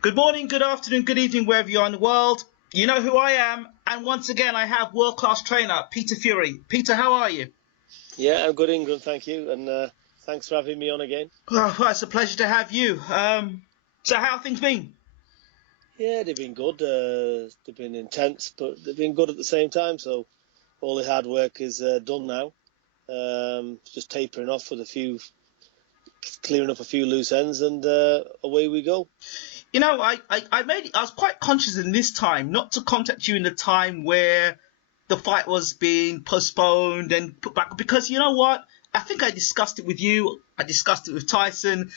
Good morning, good afternoon, good evening, wherever you are in the world. You know who I am, and once again I have world-class trainer Peter Fury. Peter, how are you? Yeah, I'm good, England, thank you, and thanks for having me on again. Well, it's a pleasure to have you. So how have things been? Yeah, they've been good. They've been intense, but they've been good at the same time. So all the hard work is done now. Just tapering off with clearing up a few loose ends, and away we go. You know, I was quite conscious in this time not to contact you in the time where the fight was being postponed and put back, because you know what? I think I discussed it with you. I discussed it with Tyson.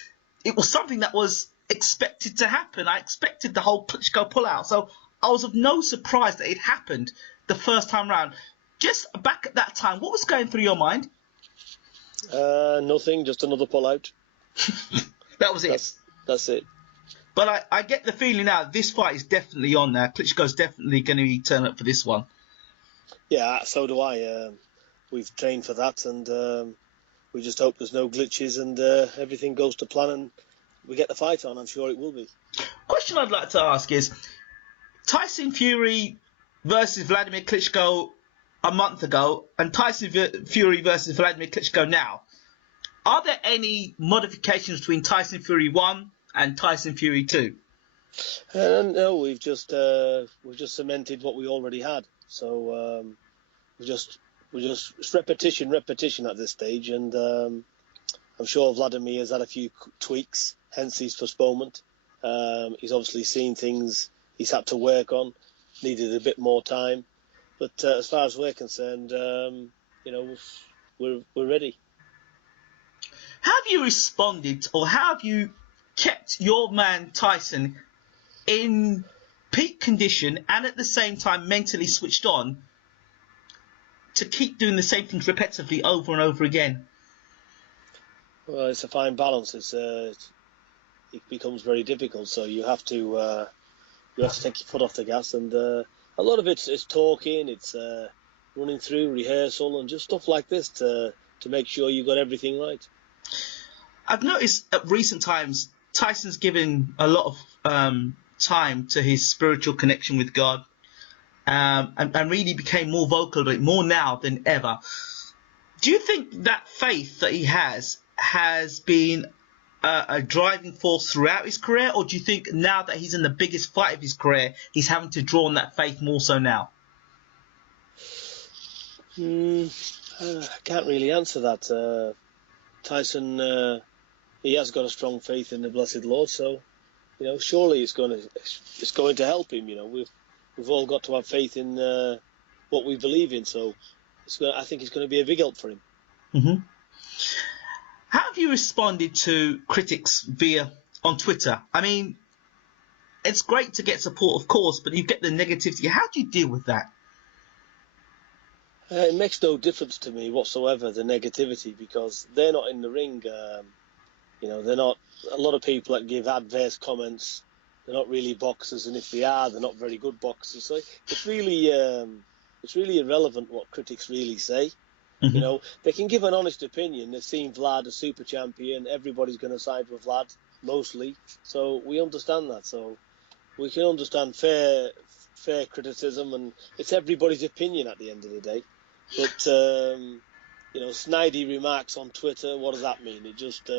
It was something that was expected to happen. I expected the whole Klitschko pullout, so I was of no surprise that it happened the first time round. Just back at that time, what was going through your mind? Nothing, just another pullout. That was it. That's it. But I get the feeling now this fight is definitely on there. Klitschko's definitely going to be turning up for this one. Yeah, so do I. We've trained for that, and we just hope there's no glitches and everything goes to plan and we get the fight on. I'm sure it will be. Question I'd like to ask is, Tyson Fury versus Vladimir Klitschko a month ago and Tyson Fury versus Vladimir Klitschko now. Are there any modifications between Tyson Fury 1 and Tyson Fury 2? No, we've just cemented what we already had. So we're just repetition at this stage, and I'm sure Vladimir has had a few tweaks, hence his postponement. He's obviously seen things he's had to work on, needed a bit more time. But as far as we're concerned, we're ready. How have you responded, or how have you kept your man Tyson in peak condition and at the same time mentally switched on to keep doing the same things repetitively over and over again? Well, it's a fine balance. It becomes very difficult, so you have to take your foot off the gas, and a lot of it's talking, it's running through rehearsal and just stuff like this to make sure you got everything right. I've noticed at recent times Tyson's given a lot of time to his spiritual connection with God, and really became more vocal about it, more now than ever. Do you think that faith that he has been a driving force throughout his career, or do you think now that he's in the biggest fight of his career, he's having to draw on that faith more so now? I can't really answer that. Tyson, he has got a strong faith in the blessed Lord, so surely it's going to help him. We've all got to have faith in what we believe in, so I think it's going to be a big help for him. Mm-hmm. How have you responded to critics on Twitter? I mean, it's great to get support, of course, but you get the negativity. How do you deal with that? It makes no difference to me whatsoever, the negativity, because they're not in the ring. They're not. A lot of people that give adverse comments, they're not really boxers, and if they are, they're not very good boxers. So it's really irrelevant what critics really say. Mm-hmm. They can give an honest opinion. They've seen Vlad a super champion. Everybody's going to side with Vlad, mostly. So we understand that. So we can understand fair criticism, and it's everybody's opinion at the end of the day. But snidey remarks on Twitter, what does that mean? It just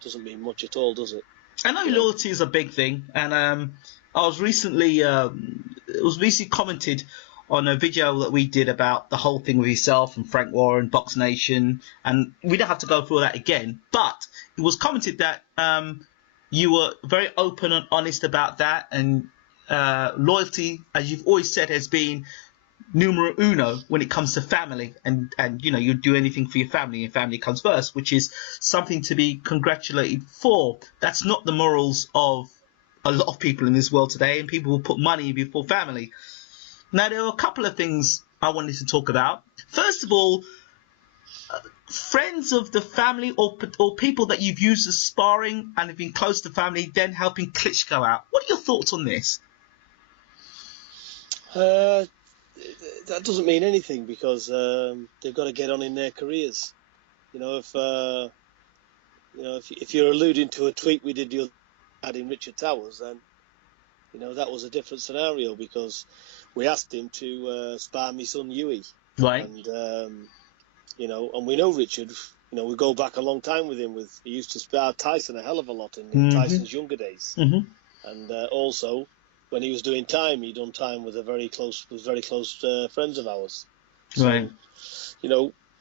doesn't mean much at all, does it? I know loyalty is a big thing, and I was recently it was recently commented on a video that we did about the whole thing with yourself and Frank Warren, Box Nation, and we don't have to go through that again, but it was commented that you were very open and honest about that, and loyalty, as you've always said, has been numero uno when it comes to family, and you do anything for your family, and family comes first, which is something to be congratulated for. That's not the morals of a lot of people in this world today, and people will put money before family. Now, there are a couple of things I wanted to talk about. First of all, friends of the family or people that you've used as sparring and have been close to family, then helping Klitschko out. What are your thoughts on this? That doesn't mean anything, because they've got to get on in their careers. If you're alluding to a tweet we did adding Richard Towers, then that was a different scenario because we asked him to spar my son Hughie. Right. And, and we know Richard, we go back a long time with him. He used to spar Tyson a hell of a lot in Tyson's younger days. Mm-hmm. And also, when he was doing time, he'd done time with very close friends of ours. So, right.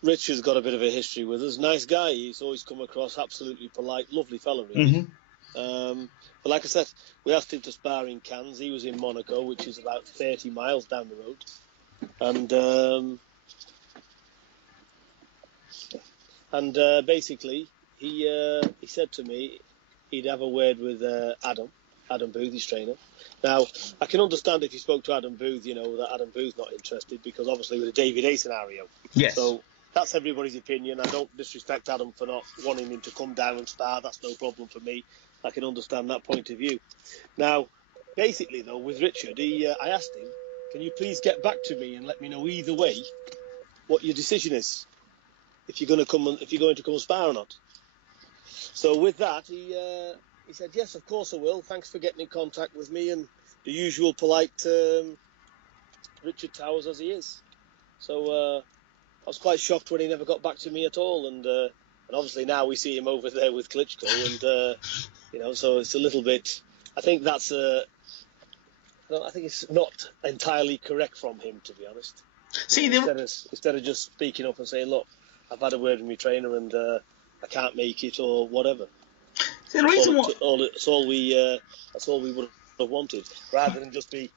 Richard's got a bit of a history with us. Nice guy. He's always come across absolutely polite, lovely fella, really. Mm-hmm. But like I said, we asked him to spar in Cannes. He was in Monaco, which is about 30 miles down the road. And basically, he said to me he'd have a word with Adam Booth, his trainer. Now, I can understand if you spoke to Adam Booth, that Adam Booth's not interested because obviously with the David A scenario. Yes. So that's everybody's opinion. I don't disrespect Adam for not wanting him to come down and spar. That's no problem for me. I can understand that point of view. Now, basically, though, with Richard, I asked him, can you please get back to me and let me know either way what your decision is, if you're going to come and spar or not. So with that, he said, yes, of course I will. Thanks for getting in contact with me, and the usual polite Richard Towers as he is. So I was quite shocked when he never got back to me at all, and obviously now we see him over there with Klitschko, and so it's a little bit. I think I think it's not entirely correct from him, to be honest. See, instead of just speaking up and saying, look, I've had a word with my trainer and I can't make it or whatever. The reason why that's all we would have wanted, rather than just be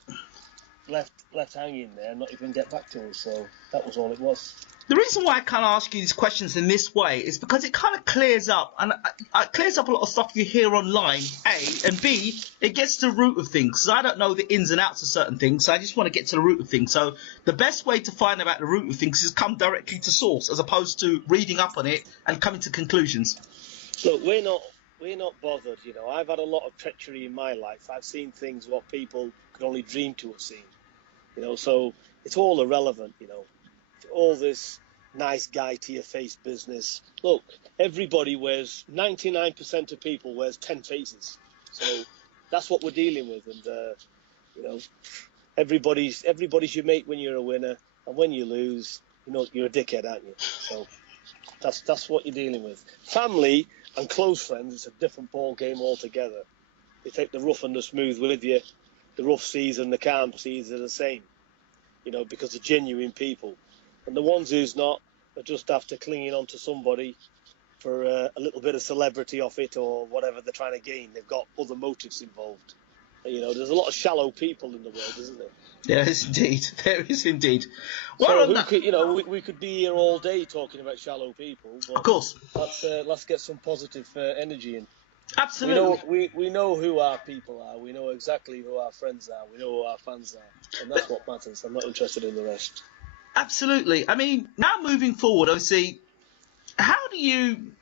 left hanging there and not even get back to us. So that was all it was. The reason why I kind of ask you these questions in this way is because it kind of clears up, and it clears up a lot of stuff you hear online, A, and B, it gets to the root of things, because I don't know the ins and outs of certain things, so I just want to get to the root of things. So the best way to find out the root of things is come directly to source, as opposed to reading up on it and coming to conclusions. Look, we're not bothered, I've had a lot of treachery in my life. I've seen things what people could only dream to have seen, so it's all irrelevant, all this nice guy to your face business. Look, everybody wears 99% of people wears 10 faces, so that's what we're dealing with. And everybody's your mate when you're a winner, and when you lose, you're a dickhead, aren't you? So that's what you're dealing with. Family and close friends, it's a different ball game altogether. They take the rough and the smooth with you. The rough seas and the calm seas are the same, because they're genuine people. And the ones who's not are just after clinging on to somebody for a little bit of celebrity off it or whatever they're trying to gain. They've got other motives involved. There's a lot of shallow people in the world, isn't there? There is indeed. There is indeed. We could be here all day talking about shallow people. But of course. Let's get some positive energy in. Absolutely. We know who our people are. We know exactly who our friends are. We know who our fans are. And that's what matters. I'm not interested in the rest. Absolutely. I mean, now moving forward, obviously, how do you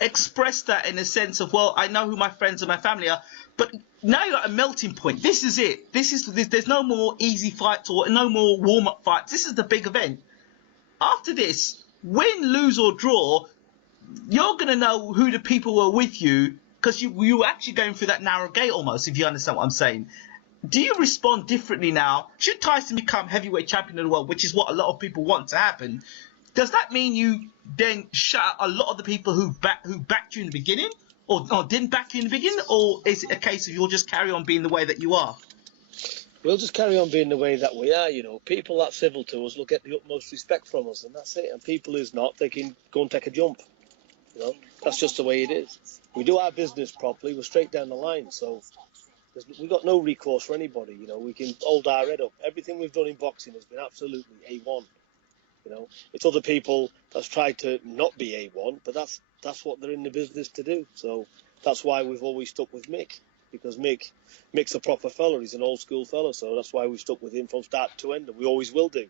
express that in a sense of, well, I know who my friends and my family are, but now you're at a melting point. This is it. There's no more easy fights or no more warm-up fights. This is the big event. After this, win, lose or draw, you're going to know who the people were with you, because you were actually going through that narrow gate almost, if you understand what I'm saying. Do you respond differently now? Should Tyson become heavyweight champion of the world, which is what a lot of people want to happen, does that mean you then shut out a lot of the people who backed you in the beginning, or didn't back you in the beginning, or is it a case of you'll just carry on being the way that you are? We'll just carry on being the way that we are, People that civil to us will get the utmost respect from us, and that's it. And people who's not, they can go and take a jump. That's just the way it is. We do our business properly, we're straight down the line, so we've got no recourse for anybody. We can hold our head up. Everything we've done in boxing has been absolutely A1. It's other people that's tried to not be A1, but that's what they're in the business to do. So that's why we've always stuck with Mick, because Mick's a proper fella. He's an old school fella, so that's why we've stuck with him from start to end, and we always will do.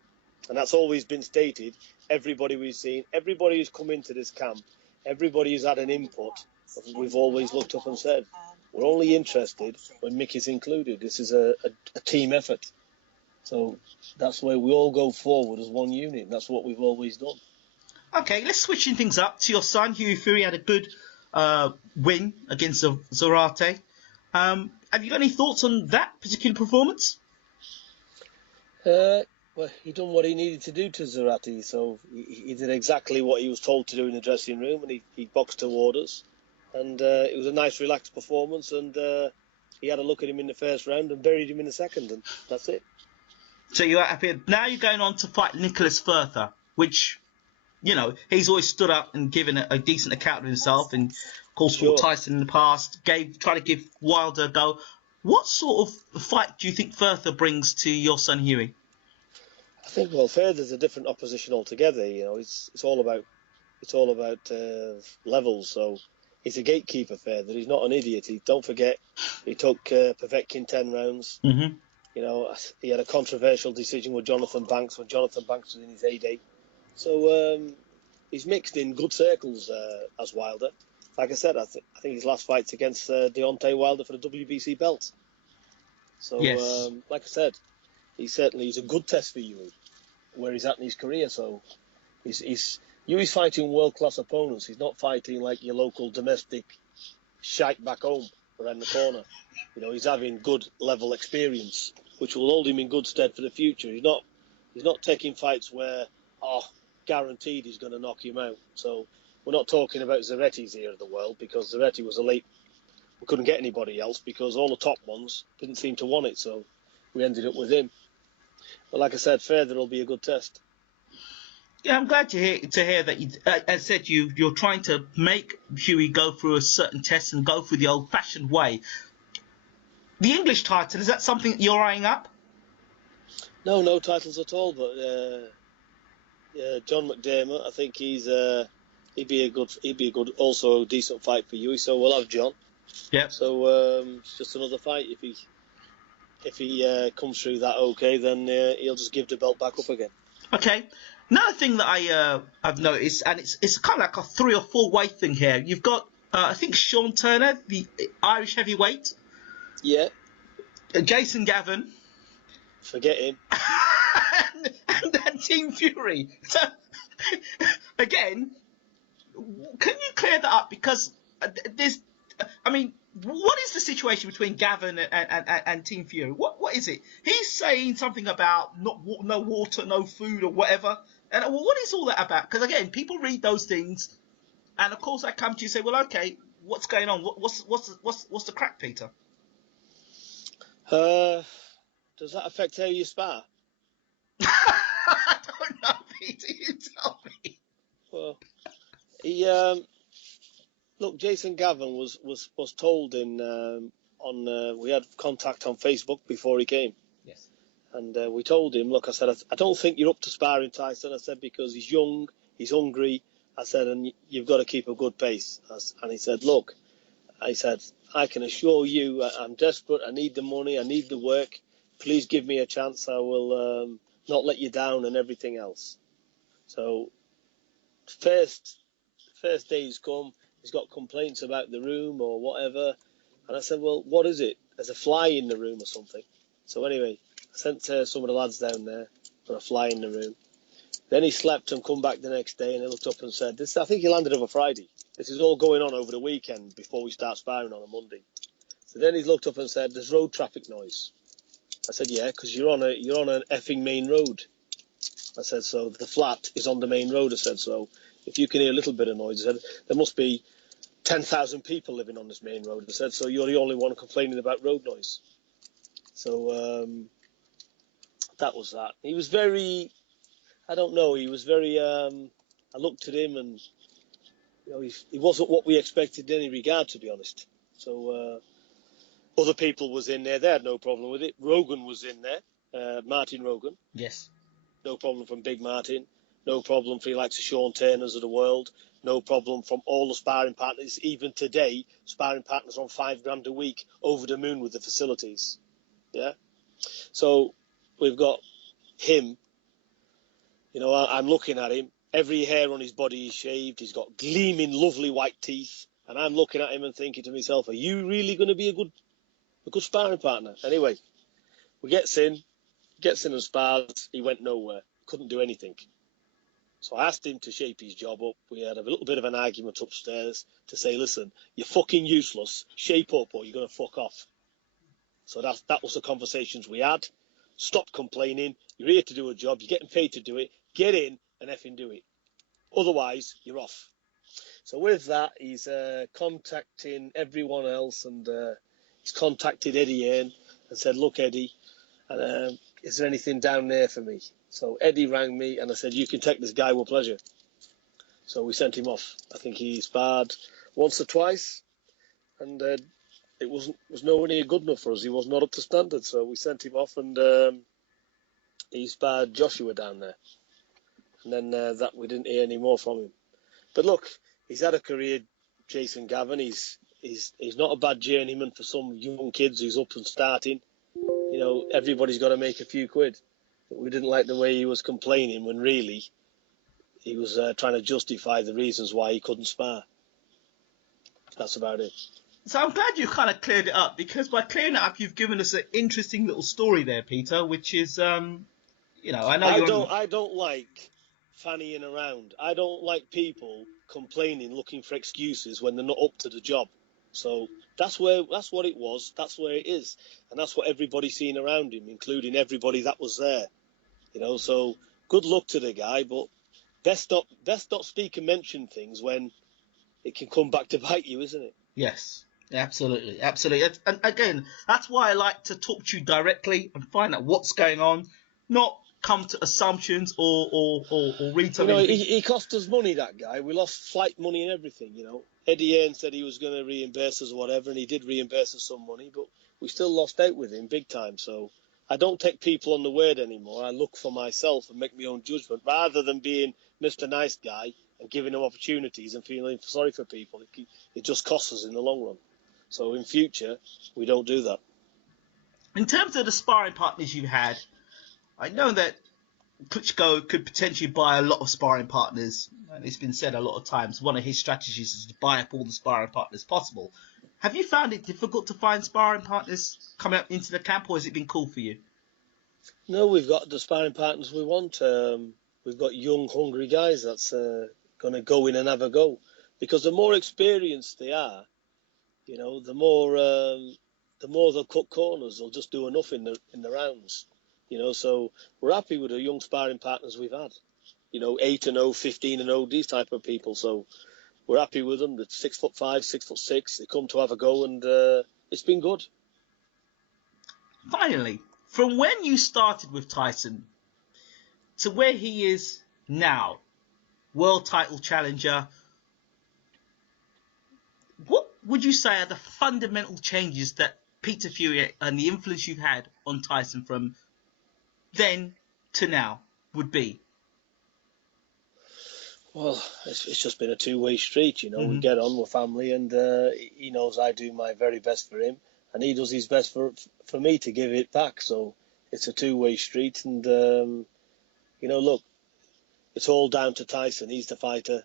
And that's always been stated. Everybody we've seen, everybody who's come into this camp, everybody who's had an input, we've always looked up and said, we're only interested when Mick is included. This is a team effort. So that's why we all go forward as one unit. That's what we've always done. Okay, let's switching things up to your son. Hughie Fury had a good win against Zarate. Have you got any thoughts on that particular performance? Well, he done what he needed to do to Zarate, so he did exactly what he was told to do in the dressing room, and he boxed toward us, and it was a nice, relaxed performance, and he had a look at him in the first round and buried him in the second, and that's it. So you're happy. Now you're going on to fight Nicholas Further, which, he's always stood up and given a decent account of himself, and of course fought Tyson in the past, tried to give Wilder a go. What sort of fight do you think Further brings to your son Hughie? I think, well, Further's a different opposition altogether. It's all about levels. So he's a gatekeeper. Further, he's not an idiot. Don't forget, he took Povetkin 10 rounds. Mm-hmm. He had a controversial decision with Jonathan Banks when Jonathan Banks was in his heyday. So he's mixed in good circles as Wilder. Like I said, I think his last fight's against Deontay Wilder for the WBC belt. So, yes. Like I said, he's a good test for Hughie, where he's at in his career. So Hughie's fighting world-class opponents. He's not fighting like your local domestic shite back home around the corner. He's having good level experience, which will hold him in good stead for the future. He's not taking fights where, guaranteed he's going to knock him out. So we're not talking about Zaretti's here of the world, because Zaretti was we couldn't get anybody else because all the top ones didn't seem to want it. So we ended up with him. But like I said, Further will be a good test. Yeah, I'm glad to hear that. As I said, you're trying to make Hughie go through a certain test and go through the old-fashioned way. The English title, is that something that you're eyeing up? No titles at all. But John McDermott, I think he'd be a good, also a decent fight for Hughie. So we'll have John. Yeah. So it's just another fight. If he comes through that okay, then he'll just give the belt back up again. Okay. Another thing that I've noticed, and it's kind of like a 3 or 4 way thing here. You've got I think Sean Turner, the Irish heavyweight. Yeah. Jason Gavern. Forget him. and then Team Fury. So again, can you clear that up? Because what is the situation between Gavin and Team Fury? What is it? He's saying something about no water, no food, or whatever. And what is all that about? Because again, people read those things, and of course I come to you and say, well, okay, what's going on? What's the crack, Peter? Does that affect how you spar? I don't know, Peter. You tell me. Well, look, Jason Gavin was told we had contact on Facebook before he came. Yes. And we told him, look, I said, I don't think you're up to sparring, Tyson. I said, because he's young, he's hungry. I said, and you've got to keep a good pace. And he said, look, I can assure you I'm desperate. I need the money. I need the work. Please give me a chance. I will not let you down and everything else. So first day he's come, he's got complaints about the room or whatever. And I said, well, what is it? There's a fly in the room or something. So anyway, I sent some of the lads down there for a fly in the room. Then he slept and come back the next day, and he looked up and said, I think he landed over Friday. This is all going on over the weekend before we start sparring on a Monday. So then he looked up and said, there's road traffic noise. I said, yeah, because you're on an effing main road. I said, so the flat is on the main road. I said, so if you can hear a little bit of noise, I said, there must be 10,000 people living on this main road. I said, so you're the only one complaining about road noise. So that was that. He was very, I don't know, he was very, I looked at him and, he wasn't what we expected in any regard, to be honest. So other people was in there. They had no problem with it. Rogan was in there, Martin Rogan. Yes. No problem from Big Martin. No problem for the likes of Sean Turners of the world. No problem from all the sparring partners. Even today, sparring partners on $5,000 a week, over the moon with the facilities. Yeah. So we've got him. I'm looking at him. Every hair on his body is shaved. He's got gleaming, lovely white teeth. And I'm looking at him and thinking to myself, are you really going to be a good sparring partner? Anyway, we gets in and spars. He went nowhere. Couldn't do anything. So I asked him to shape his job up. We had a little bit of an argument upstairs to say, listen, you're fucking useless. Shape up or you're going to fuck off. So that was the conversations we had. Stop complaining. You're here to do a job. You're getting paid to do it. Get in and effing do it. Otherwise, you're off. So with that, he's contacting everyone else, and he's contacted Eddie Hearn and said, look, Eddie, is there anything down there for me? So Eddie rang me, and I said, you can take this guy with pleasure. So we sent him off. I think he sparred once or twice, and it was nowhere near good enough for us. He was not up to standard, so we sent him off, and he sparred Joshua down there. And then that we didn't hear any more from him. But look, he's had a career, Jason Gavern. He's not a bad journeyman for some young kids who's up and starting. You know, everybody's got to make a few quid. But we didn't like the way he was complaining when really he was trying to justify the reasons why he couldn't spar. That's about it. So I'm glad you kind of cleared it up, because by clearing it up, you've given us an interesting little story there, Peter, which is, you know, I don't like fannying around. I don't like people complaining, looking for excuses when they're not up to the job. So that's what it was. That's where it is, and that's what everybody's seen around him, including everybody that was there. You know, so good luck to the guy, but best not speak and mention things when it can come back to bite you, isn't it? Yes, absolutely. And again, that's why I like to talk to you directly and find out what's going on, not come to assumptions or read something. You know, he cost us money, that guy. We lost flight money and everything, you know. Eddie Hearn said he was going to reimburse us or whatever, and he did reimburse us some money, but we still lost out with him big time. So I don't take people on the word anymore. I look for myself and make my own judgment, rather than being Mr. Nice Guy and giving them opportunities and feeling sorry for people. It just costs us in the long run. So in future, we don't do that. In terms of the sparring partners you've had, I know that Klitschko could potentially buy a lot of sparring partners, and it's been said a lot of times, one of his strategies is to buy up all the sparring partners possible. Have you found it difficult to find sparring partners coming up into the camp, or has it been cool for you? No, we've got the sparring partners we want. We've got young, hungry guys that's going to go in and have a go. Because the more experienced they are, you know, the more they'll cut corners. They'll just do enough in the rounds. You know, so we're happy with the young sparring partners we've had. You know, 8-0, 15-0, these type of people. So we're happy with them. They're 6'5", 6'6". They come to have a go, and it's been good. Finally, from when you started with Tyson to where he is now, world title challenger, what would you say are the fundamental changes that Peter Fury and the influence you've had on Tyson from then to now would be? Well, it's just been a two-way street, you know. Mm-hmm. We get on, we're family, and he knows I do my very best for him, and he does his best for me to give it back. So it's a two-way street, and you know, look, it's all down to Tyson. He's the fighter,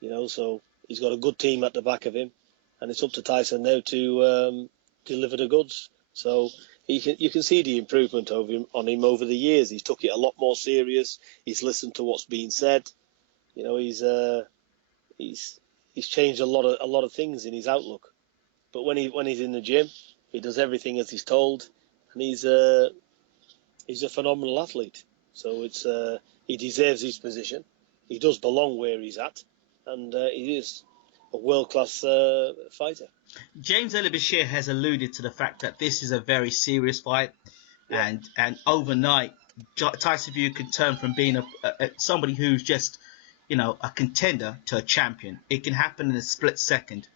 you know, so he's got a good team at the back of him, and it's up to Tyson now to deliver the goods. So you can see the improvement on him over the years. He's took it a lot more serious. He's listened to what's being said. You know, he's changed a lot of things in his outlook. But when he's in the gym, he does everything as he's told, and he's a phenomenal athlete. So he deserves his position. He does belong where he's at, and he is a world-class fighter. James Bashir has alluded to the fact that this is a very serious fight, yeah. and overnight Tyson Fury could turn from being somebody who's just, you know, a contender to a champion. It can happen in a split second.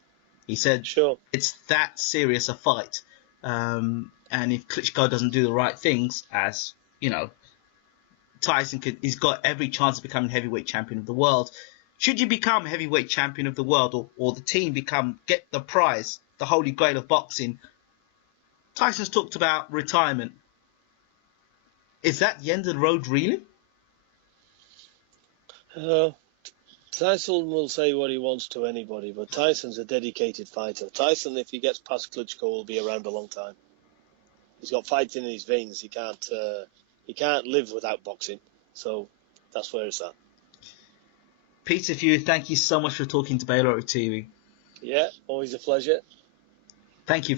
He said, sure. It's that serious a fight. And if Klitschko doesn't do the right things, as, you know, he's got every chance of becoming heavyweight champion of the world. Should you become heavyweight champion of the world, or the team get the prize, the holy grail of boxing, Tyson's talked about retirement. Is that the end of the road, really? Tyson will say what he wants to anybody, but Tyson's a dedicated fighter. Tyson, if he gets past Klitschko, will be around a long time. He's got fighting in his veins. He can't live without boxing. So that's where it's at. Peter Few, thank you so much for talking to Baylor TV. Yeah, always a pleasure. Thank you.